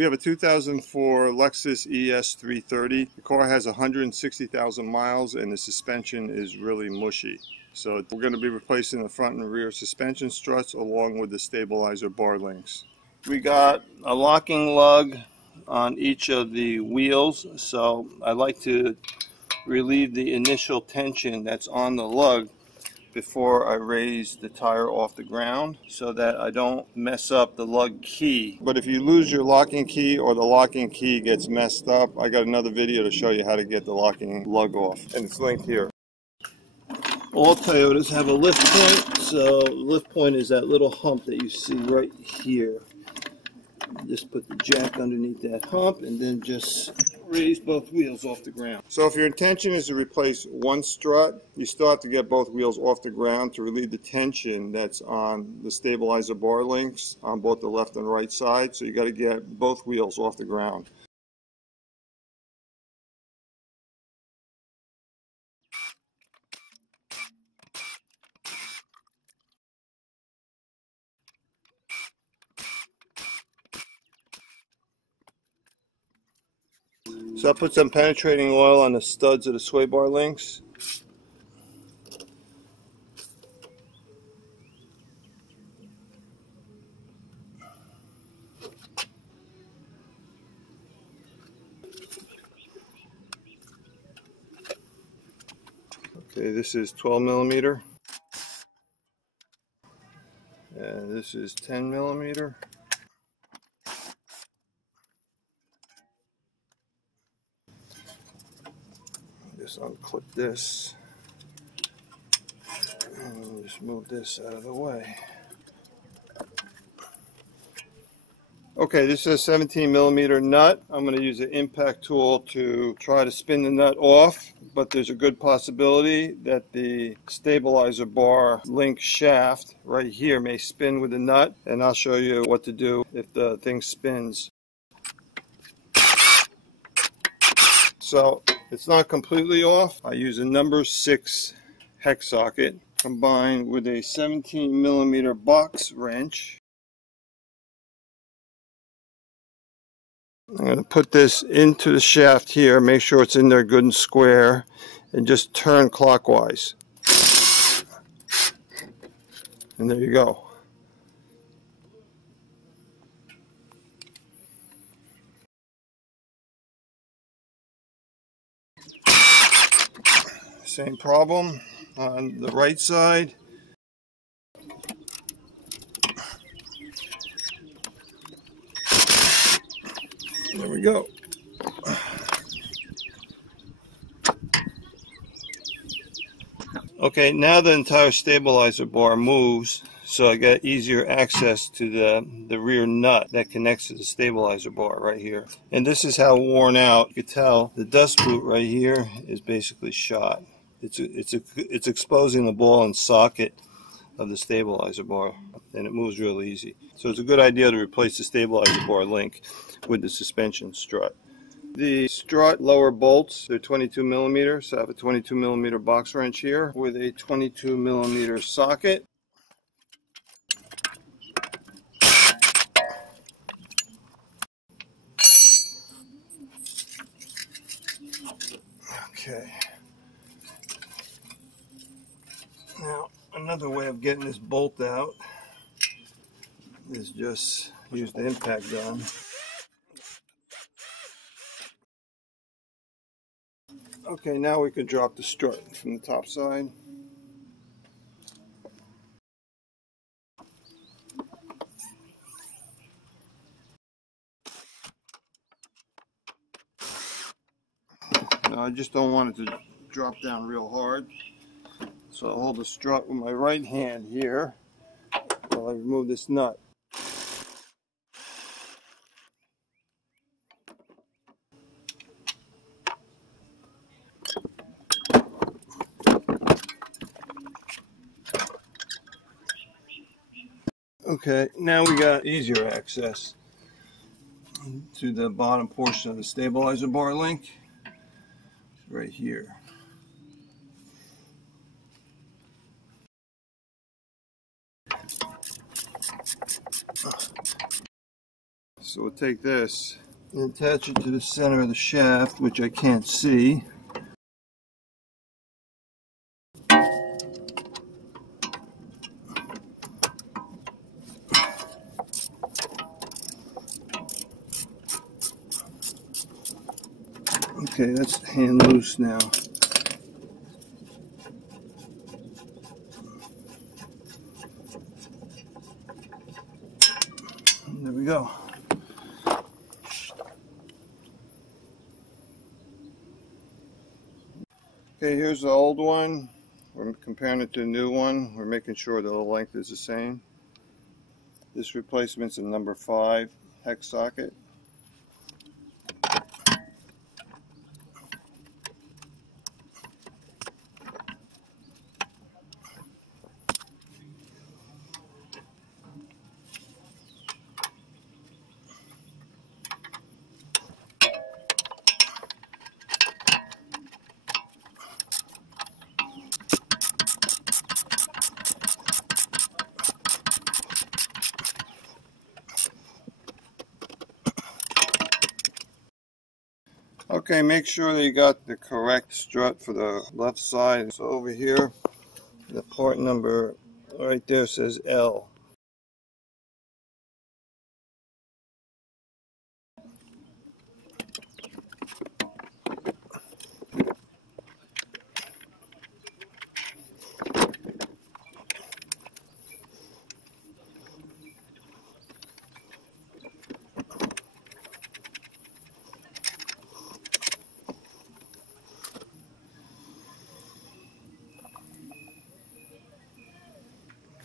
We have a 2004 Lexus ES330. The car has 160,000 miles and the suspension is really mushy. So we're going to be replacing the front and rear suspension struts along with the stabilizer bar links. We got a locking lug on each of the wheels, so I like to relieve the initial tension that's on the lug before I raise the tire off the ground so that I don't mess up the lug key. But if you lose your locking key or the locking key gets messed up, I got another video to show you how to get the locking lug off, and it's linked here. All Toyotas have a lift point, so lift point is that little hump that you see right here. Just put the jack underneath that hump and then just raise both wheels off the ground. So if your intention is to replace one strut, you still have to get both wheels off the ground to relieve the tension that's on the stabilizer bar links on both the left and right side. So you got to get both wheels off the ground. So I put some penetrating oil on the studs of the sway bar links. Okay, this is 12 millimeter. And this is 10 millimeter. Just unclip this and just move this out of the way. Okay, this is a 17 millimeter nut. I'm going to use an impact tool to try to spin the nut off, but there's a good possibility that the stabilizer bar link shaft right here may spin with the nut, and I'll show you what to do if the thing spins. So it's not completely off. I use a number 6 hex socket combined with a 17 millimeter box wrench. I'm going to put this into the shaft here, make sure it's in there good and square, and just turn clockwise. And there you go. Same problem on the right side. There we go. Okay, now the entire stabilizer bar moves, so I got easier access to the rear nut that connects to the stabilizer bar right here. And this is how worn out. You can tell the dust boot right here is basically shot. It's exposing the ball and socket of the stabilizer bar, and it moves real easy. So it's a good idea to replace the stabilizer bar link with the suspension strut. The strut lower bolts, they're 22 millimeters, so I have a 22 millimeter box wrench here with a 22 millimeter socket. Okay. Now, another way of getting this bolt out is just use the impact gun. Okay, now we could drop the strut from the top side. Now, I just don't want it to drop down real hard. So I'll hold the strut with my right hand here while I remove this nut. Okay, now we got easier access to the bottom portion of the stabilizer bar link right here. So we'll take this and attach it to the center of the shaft, which I can't see. Okay, that's hand loose now. And there we go. Okay, here's the old one. We're comparing it to the new one. We're making sure the length is the same. This replacement's a number 5 hex socket. Okay, make sure that you got the correct strut for the left side. So over here, the part number right there says L.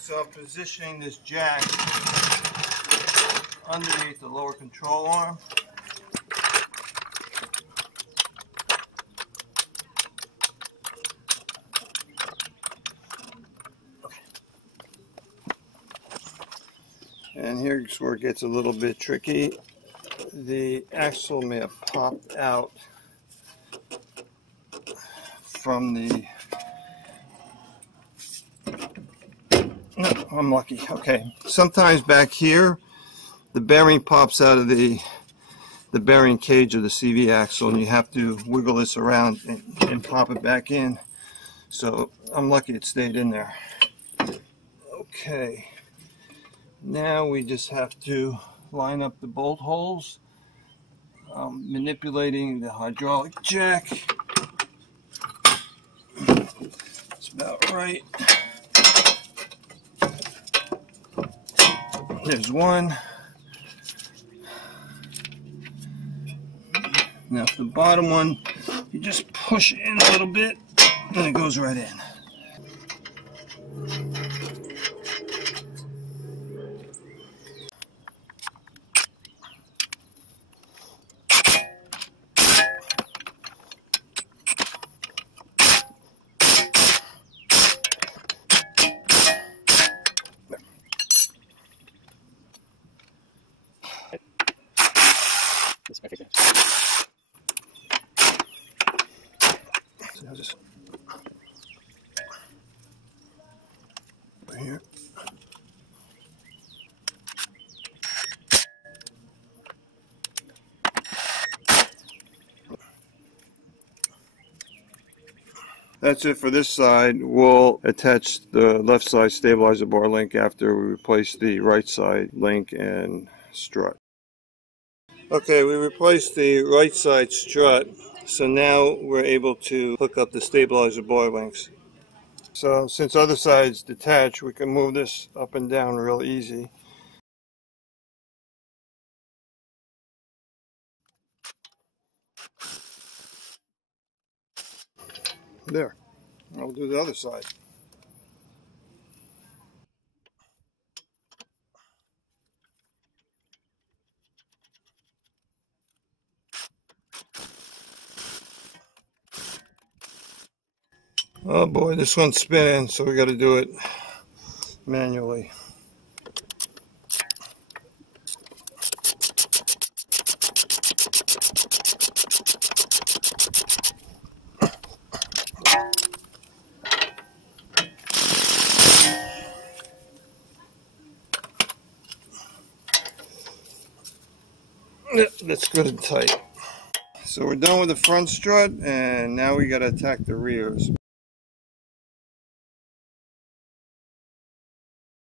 So I'm positioning this jack underneath the lower control arm. And here's where it gets a little bit tricky. The axle may have popped out from the... No, I'm lucky. Okay. Sometimes back here, the bearing pops out of the bearing cage of the CV axle, and you have to wiggle this around and pop it back in. So I'm lucky it stayed in there. Okay. Now we just have to line up the bolt holes. Manipulating the hydraulic jack. It's about right. There's one. Now for the bottom one, you just push it in a little bit and it goes right in. So I'll just put here. That's it for this side. We'll attach the left side stabilizer bar link after we replace the right side link and strut. Okay, we replaced the right side strut, so now we're able to hook up the stabilizer bar links. So since other side's detached, we can move this up and down real easy. There. I'll do the other side. Oh boy, this one's spinning, so we got to do it manually. That's good and tight. So we're done with the front strut, and now we got to attack the rears.